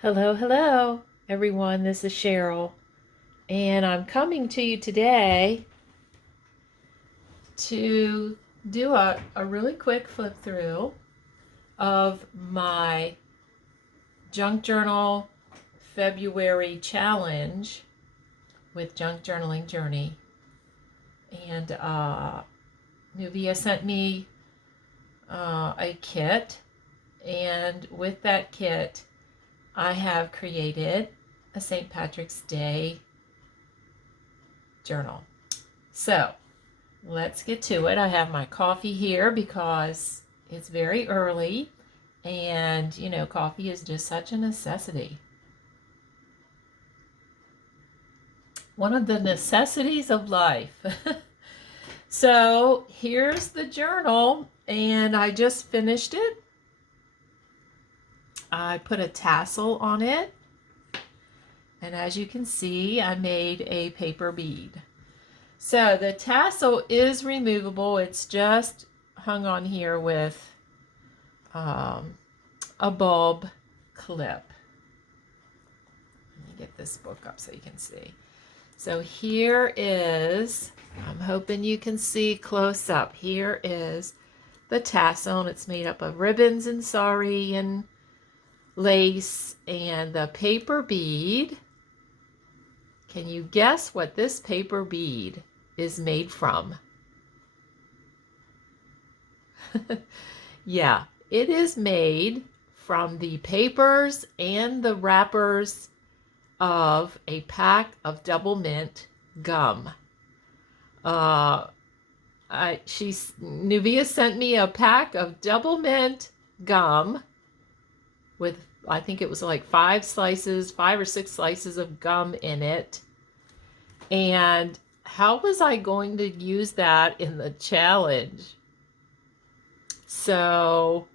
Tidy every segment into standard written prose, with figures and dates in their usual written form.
Hello, hello, everyone. This is Cheryl, and I'm coming to you today to do a really quick flip through of my Junk Journal February challenge with Junk Journaling Journey. And Nuvia sent me a kit, and with that kit, I have created a St. Patrick's Day journal. So let's get to it. I have my coffee here because it's very early, and coffee is just such a necessity. One of the necessities of life. So here's the journal, and I just finished it. I put a tassel on it, and as you can see, I made a paper bead. So the tassel is removable. It's just hung on here with a bulb clip. Let me get this book up so you can see. So here is, I'm hoping you can see close up, here is the tassel, and it's made up of ribbons and sari and lace and the paper bead. Can you guess what this paper bead is made from? Yeah, it is made from the papers and the wrappers of a pack of double mint gum. Nuvia sent me a pack of double mint gum with, I think it was like 5 or 6 slices of gum in it. And how was I going to use that in the challenge? So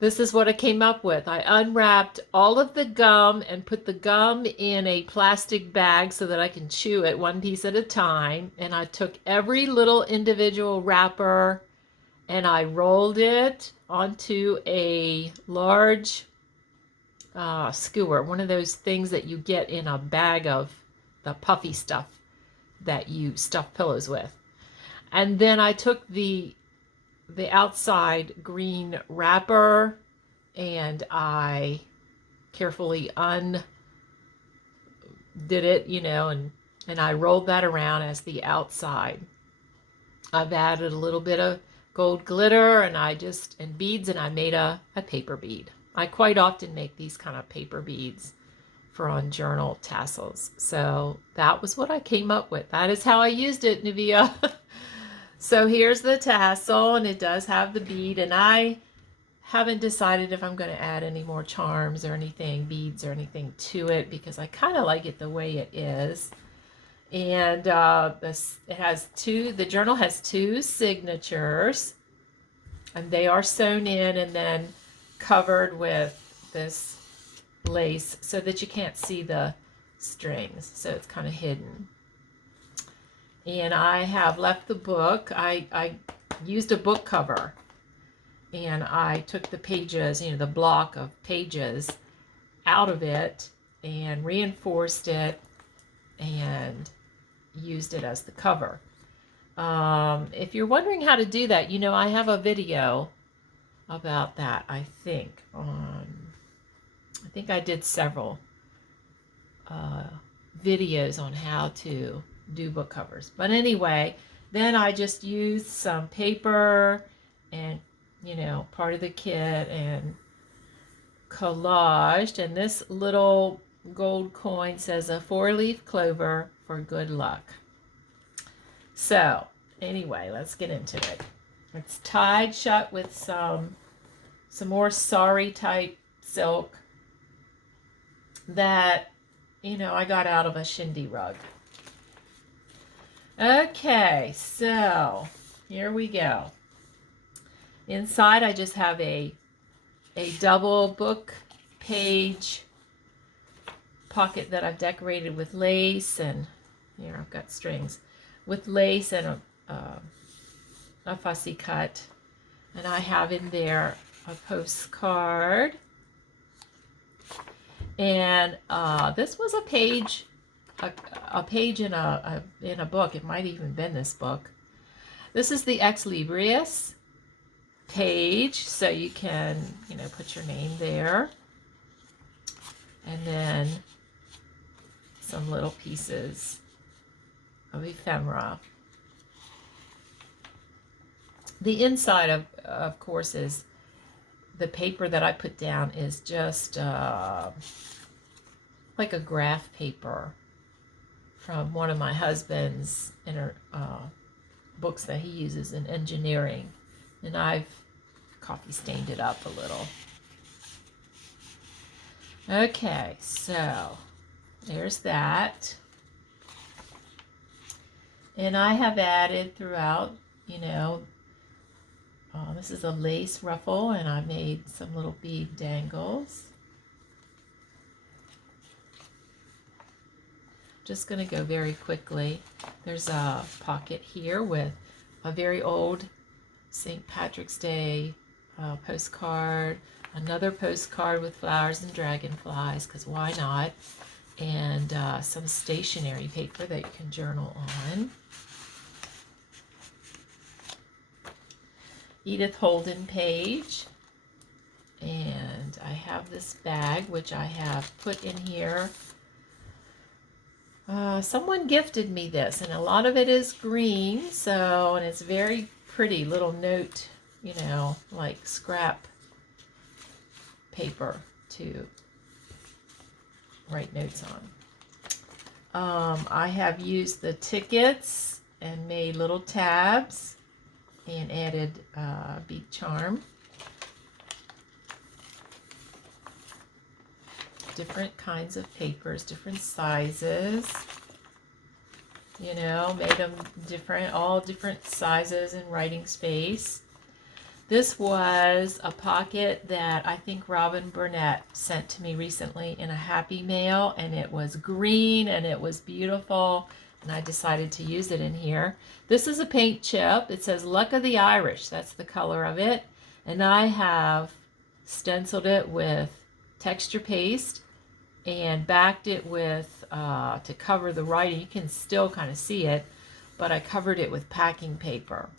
this is what I came up with. I unwrapped all of the gum and put the gum in a plastic bag so that I can chew it one piece at a time. And I took every little individual wrapper and I rolled it onto a large skewer, one of those things that you get in a bag of the puffy stuff that you stuff pillows with. And then I took the outside green wrapper and I carefully undid it, and I rolled that around as the outside. I've added a little bit of gold glitter and beads, and I made a paper bead. I quite often make these kind of paper beads for on journal tassels. So that was what I came up with. That is how I used it, Nuvia. So here's the tassel, and it does have the bead, and I haven't decided if I'm going to add any more charms or anything, beads or anything to it, because I kind of like it the way it is. And the journal has 2 signatures, and they are sewn in and then covered with this lace so that you can't see the strings, so it's kind of hidden. And I have left the book. I used a book cover, and I took the pages, the block of pages out of it and reinforced it and used it as the cover. If you're wondering how to do that, I have a video about that, I think. I think I did several videos on how to do book covers. But anyway, then I just used some paper and, part of the kit and collaged. And this little gold coin says a 4-leaf clover for good luck. So anyway, let's get into it. It's tied shut with some more sari type silk that I got out of a shindy rug. Okay, so here we go. Inside I just have a double book page pocket that I've decorated with lace, and here I've got strings with lace and a fussy cut. And I have in there a postcard And this was a page, a page in a book. It might even been this book. This is the Ex Libris page, so you can, you know, put your name there. And then some little pieces of ephemera. The inside of course, is the paper that I put down is just like a graph paper from one of my husband's books that he uses in engineering. And I've coffee stained it up a little. Okay, so there's that. And I have added throughout, you know, this is a lace ruffle, and I made some little bead dangles. Just going to go very quickly. There's a pocket here with a very old St. Patrick's Day postcard, another postcard with flowers and dragonflies, because why not, and some stationery paper that you can journal on. Edith Holden page, and I have this bag which I have put in here. Someone gifted me this, and a lot of it is green, so, and it's very pretty little note, you know, like scrap paper to write notes on. I have used the tickets and made little tabs and added bead charm. Different kinds of papers, different sizes. You know, made them different, all different sizes and writing space. This was a pocket that I think Robin Burnett sent to me recently in a Happy Mail, and it was green and it was beautiful, and I decided to use it in here. This is a paint chip. It says Luck of the Irish. That's the color of it. And I have stenciled it with texture paste and backed it with, to cover the writing. You can still kind of see it, but I covered it with packing paper.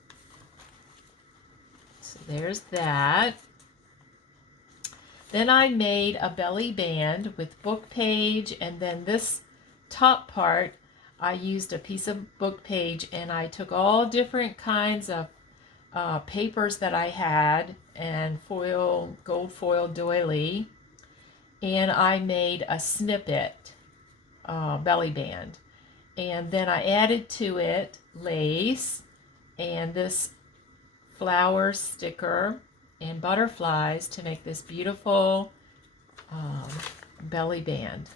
So there's that. Then I made a belly band with book page, and then this top part, I used a piece of book page, and I took all different kinds of papers that I had, and foil, gold foil doily, and I made a snippet belly band. And then I added to it lace and this flower sticker and butterflies to make this beautiful belly band.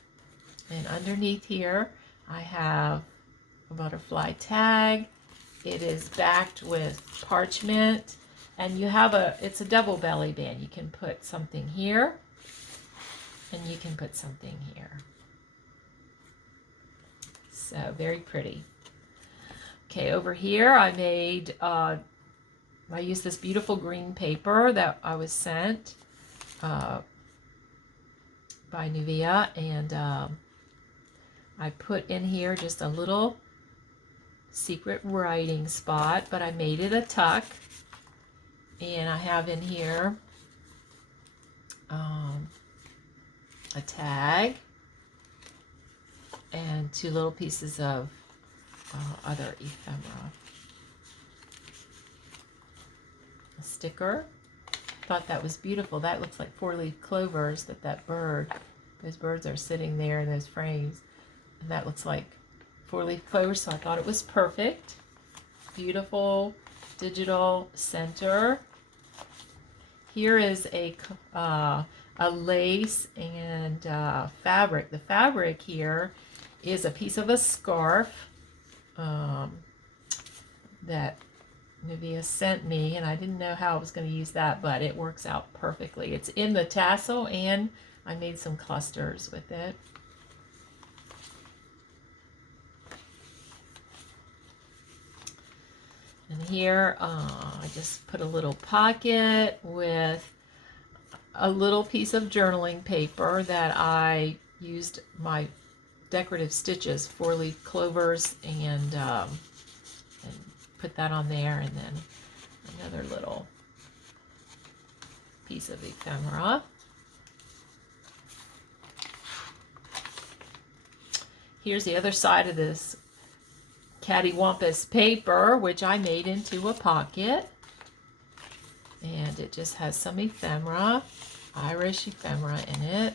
And underneath here I have a butterfly tag. It is backed with parchment, and you have it's a double belly band. You can put something here and you can put something here. So very pretty. Okay, over here I made, I used this beautiful green paper that I was sent by Nuvia, and I put in here just a little secret writing spot, but I made it a tuck, and I have in here a tag and two little pieces of other ephemera. A sticker. Thought that was beautiful. That looks like four-leaf clovers those birds are sitting there in those frames, and that looks like four-leaf clovers, so I thought it was perfect. Beautiful digital center. Here is a lace and fabric. The fabric here is a piece of a scarf that Nuvia sent me, and I didn't know how I was going to use that, but it works out perfectly. It's in the tassel, and I made some clusters with it. And here I just put a little pocket with a little piece of journaling paper that I used my decorative stitches, 4-leaf clovers, and put that on there, and then another little piece of ephemera. Here's the other side of this cattywampus paper, which I made into a pocket. And it just has some ephemera, Irish ephemera in it.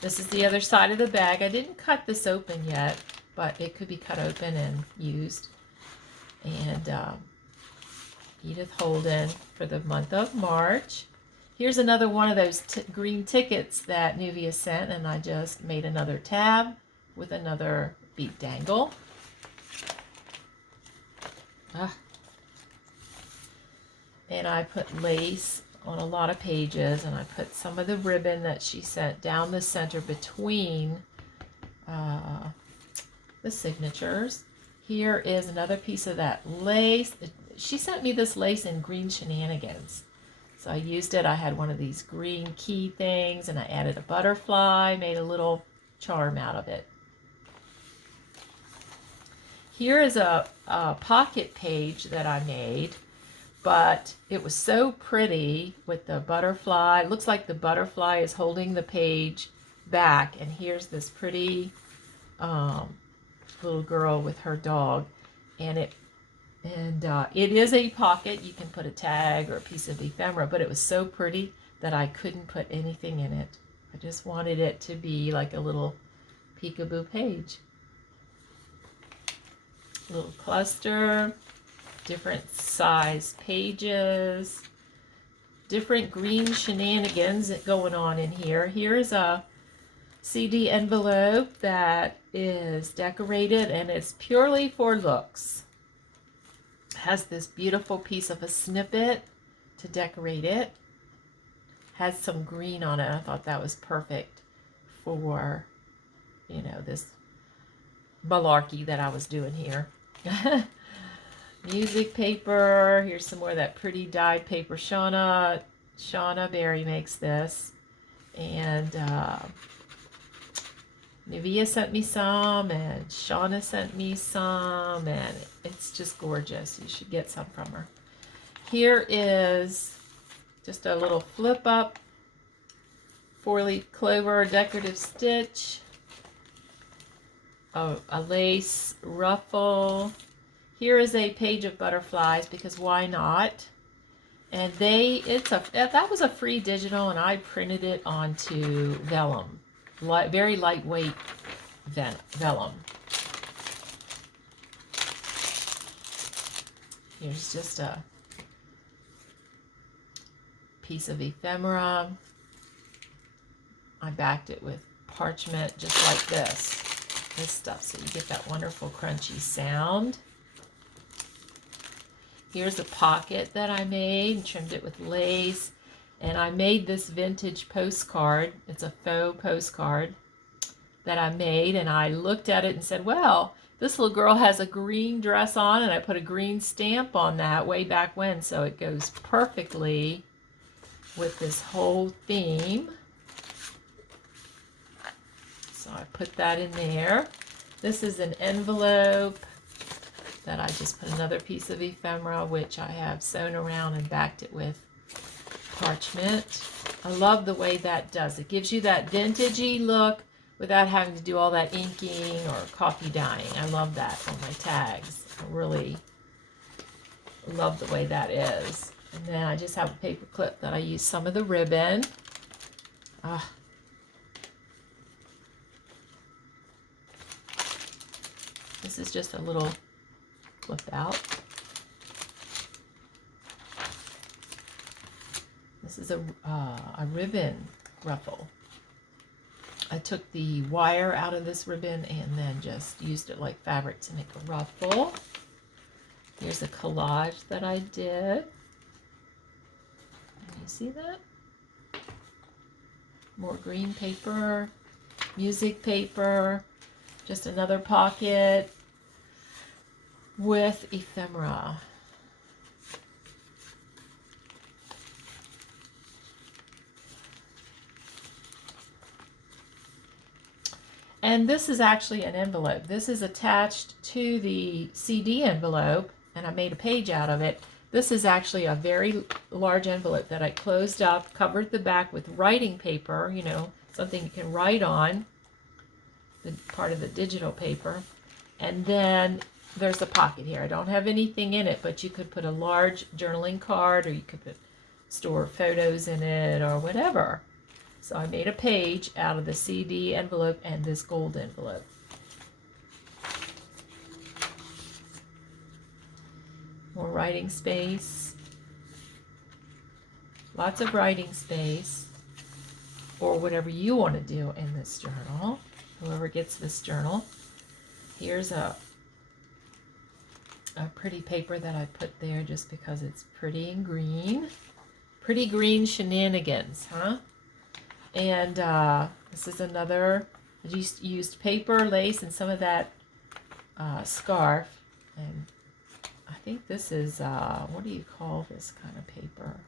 This is the other side of the bag. I didn't cut this open yet, but it could be cut open and used. And Edith Holden for the month of March. Here's another one of those green tickets that Nuvia sent, and I just made another tab with another bead dangle. And I put lace on a lot of pages, and I put some of the ribbon that she sent down the center between the signatures. Here is another piece of that lace. She sent me this lace in Green Shenanigans. So I used it. I had one of these green key things, and I added a butterfly, made a little charm out of it. Here is a pocket page that I made, but it was so pretty with the butterfly. It looks like the butterfly is holding the page back, and here's this pretty little girl with her dog, and it is a pocket. You can put a tag or a piece of ephemera, but it was so pretty that I couldn't put anything in it. I just wanted it to be like a little peekaboo page. Little cluster, different size pages, different green shenanigans going on in here. Here's a CD envelope that is decorated, and it's purely for looks. Has this beautiful piece of a snippet to decorate it. Has some green on it. I thought that was perfect for, you know, this malarkey that I was doing here. Music paper. Here's some more of that pretty dyed paper. Shauna Berry makes this. And Nuvia sent me some, and Shauna sent me some, and it's just gorgeous. You should get some from her. Here is just a little flip up 4-leaf clover decorative stitch, a lace ruffle. Here is a page of butterflies, because why not? And that was a free digital, and I printed it onto vellum. Very lightweight vellum. Here's just a piece of ephemera. I backed it with parchment just like this stuff, so you get that wonderful crunchy sound. Here's a pocket that I made and trimmed it with lace. And I made this vintage postcard. It's a faux postcard that I made, and I looked at it and said, well, this little girl has a green dress on, and I put a green stamp on that way back when, so it goes perfectly with this whole theme. So I put that in there. This is an envelope that I just put another piece of ephemera, which I have sewn around and backed it with parchment. I love the way that does. It gives you that vintagey look without having to do all that inking or coffee dyeing. I love that on my tags. I really love the way that is. And then I just have a paper clip that I use some of the ribbon. This is just a little flip out. This is a ribbon ruffle. I took the wire out of this ribbon and then just used it like fabric to make a ruffle. Here's a collage that I did. Can you see that? More green paper, music paper, just another pocket with ephemera. And this is actually an envelope. This is attached to the CD envelope, and I made a page out of it. This is actually a very large envelope that I closed up, covered the back with writing paper, you know, something you can write on, the part of the digital paper. And then there's a pocket here. I don't have anything in it, but you could put a large journaling card, or you could store photos in it or whatever. So I made a page out of the CD envelope and this gold envelope. More writing space. Lots of writing space, or whatever you want to do in this journal. Whoever gets this journal. Here's a pretty paper that I put there just because it's pretty and green. Pretty green shenanigans, huh? And this is another, I just used paper, lace, and some of that scarf. And I think this is, what do you call this kind of paper?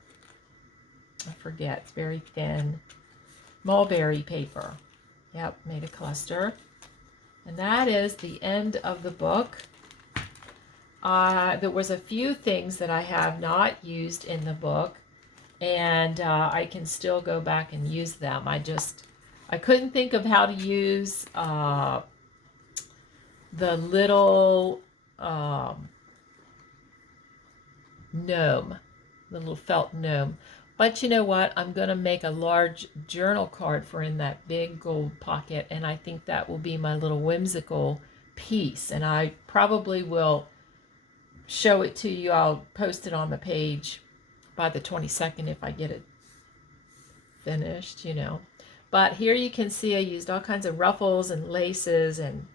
I forget. It's very thin. Mulberry paper. Yep, made a cluster. And that is the end of the book. There was a few things that I have not used in the book, and I can still go back and use them. I couldn't think of how to use the little gnome, the little felt gnome. But you know what? I'm going to make a large journal card for in that big gold pocket, and I think that will be my little whimsical piece. And I probably will show it to you. I'll post it on the page by the 22nd if I get it finished, you know. But here you can see I used all kinds of ruffles and laces and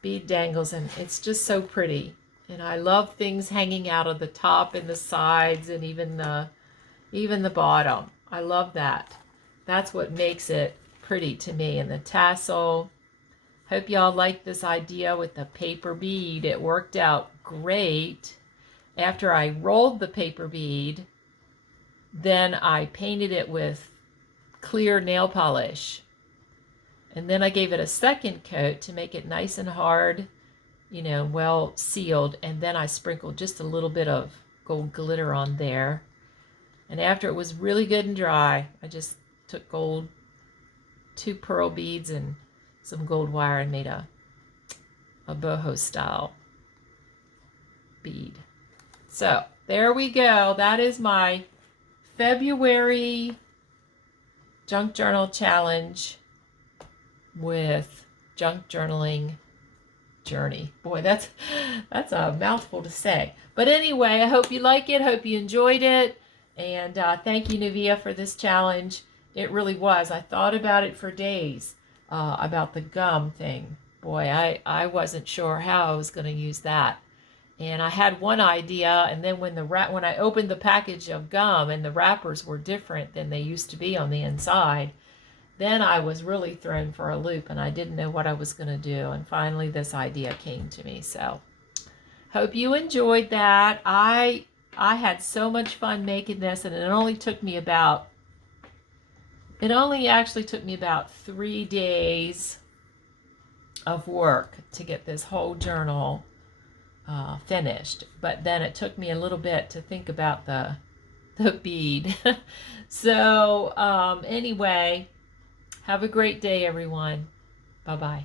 bead dangles, and it's just so pretty. And I love things hanging out of the top and the sides and even the bottom. I love that. That's what makes it pretty to me. And the tassel. Hope y'all like this idea with the paper bead. It worked out great. After I rolled the paper bead, then I painted it with clear nail polish. And then I gave it a second coat to make it nice and hard, you know, well sealed. And then I sprinkled just a little bit of gold glitter on there. And after it was really good and dry, I just took gold, 2 pearl beads and some gold wire and made a boho style bead. So there we go. That is my February Junk Journal Challenge with Junk Journaling Journey. Boy, that's a mouthful to say. But anyway, I hope you like it. Hope you enjoyed it. And thank you, Navia, for this challenge. It really was. I thought about it for days, about the gum thing. Boy, I wasn't sure how I was going to use that. And I had one idea, and then when I opened the package of gum and the wrappers were different than they used to be on the inside, then I was really thrown for a loop, and I didn't know what I was going to do. And finally, this idea came to me. So, hope you enjoyed that. I had so much fun making this, and it only actually took me about 3 days of work to get this whole journal finished. But then it took me a little bit to think about the bead. So anyway, have a great day, everyone. Bye-bye.